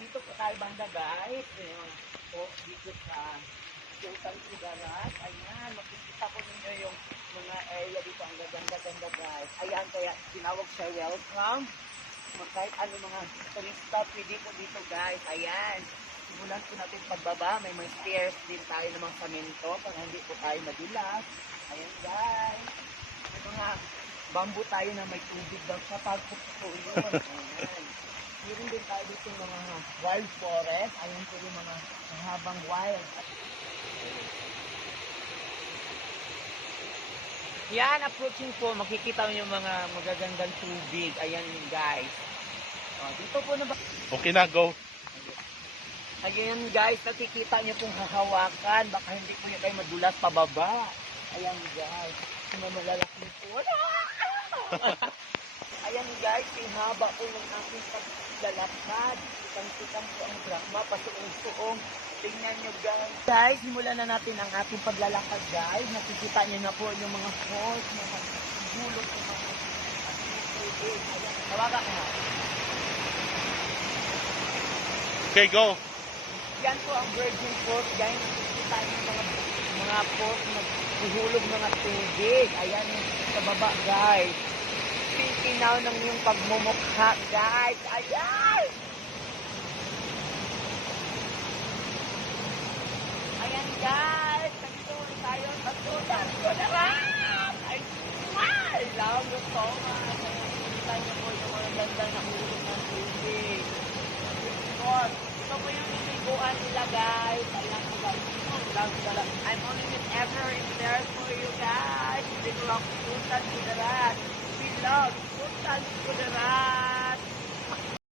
dito po tayo banda guys. Po, dito sa Sultan Kudarat. Ayan, makikita ko ninyo yung mga area dito. Ang ganda-ganda guys. Ayan, kaya tinawag siya welcome. Kahit ano mga turista, pwede po dito guys. Ayan. Simulan po natin pagbaba. May mga stairs din tayo ng mga samento para hindi po tayo madulas. Ayan guys. May mga bamboo tayo na may tubig daw sa pagpuk po yun. Ayan. Meron din tayo dito mga wild forest. Ayan po yung mga mahabang wild. Yan, approaching po, makikita nyo yung mga magagandang tubig. Ayan guys. Dito po na ba? Okay na, go. Ayan guys, nakikita nyo pong hahawakan. Baka hindi po yun kayo madulas pababa. Ayan guys. Yung mga malalaki po. Ayan guys, yung haba po ng aking paglalakad. Kitang-kitang po ang drama, pasuong-suong. Tingnan nyo guys. Guys, simulan na natin ang ating paglalakad guys. Nakikita nyo na po yung mga falls, mga gulot, yung mga tubig. Ayan, tawaga ka na. Okay, go. Yan po ang Virgin Falls guys. Nakikita nyo yung mga falls na naghuhulog mga tubig. Ayan yung sa baba guys. Tinaw ng yung pagmumukha guys. Ayan! Ayan guys! Nandito tayo sa Sultan Kudarat! I love you so much! Nakikita niyo po yung mga ganda na hulog ng tubig. Ito po yung niliguan nila guys. Ayan po guys. I'm only Miss Ever in there for you guys. Big rock Sultan Kudarat. We love Sultan Kudarat.